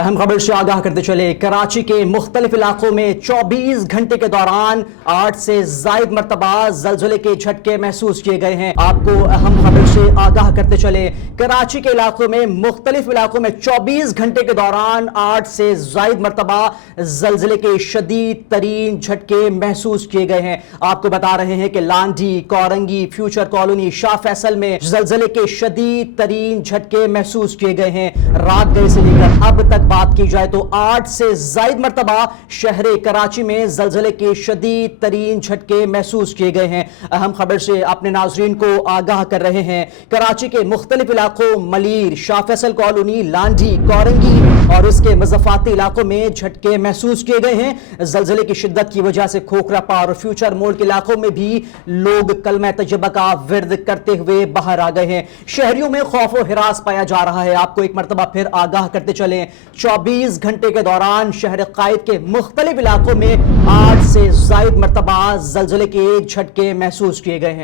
اہم خبر سے آگاہ کرتے چلے، کراچی کے مختلف علاقوں میں 24 گھنٹے کے دوران 8 سے زائد مرتبہ زلزلے کے جھٹکے محسوس کیے گئے ہیں۔ آپ کو اہم خبر سے آگاہ کرتے چلے، کراچی کے علاقوں میں مختلف علاقوں میں 24 گھنٹے کے دوران 8 سے زائد مرتبہ زلزلے کے شدید ترین جھٹکے محسوس کیے گئے ہیں۔ آپ کو بتا رہے ہیں کہ لانڈھی، کورنگی، فیوچر کالونی، شاہ فیصل میں زلزلے کے شدید ترین جھٹکے محسوس کیے گئے ہیں۔ رات گئے سے لے کر اب تک بات کی جائے تو 8 سے زائد مرتبہ شہر کراچی میں زلزلے کے شدید ترین جھٹکے محسوس کیے گئے ہیں۔ اہم خبر سے اپنے ناظرین کو آگاہ کر رہے ہیں، کراچی کے مختلف علاقوں ملیر، شاہ فیصل کالونی، لانڈھی، کورنگی اور اس کے مضافاتی علاقوں میں جھٹکے محسوس کیے گئے ہیں۔ زلزلے کی شدت کی وجہ سے کھوکھرا پا اور فیوچر مول کے علاقوں میں بھی لوگ کلمہ طیبہ کا ورد کرتے ہوئے باہر آ گئے ہیں۔ شہریوں میں خوف و ہراس پایا جا رہا ہے۔ آپ کو ایک مرتبہ پھر آگاہ کرتے چلیں، 24 گھنٹے کے دوران شہر قائد کے مختلف علاقوں میں 8 سے زائد مرتبہ زلزلے کے جھٹکے محسوس کیے گئے ہیں۔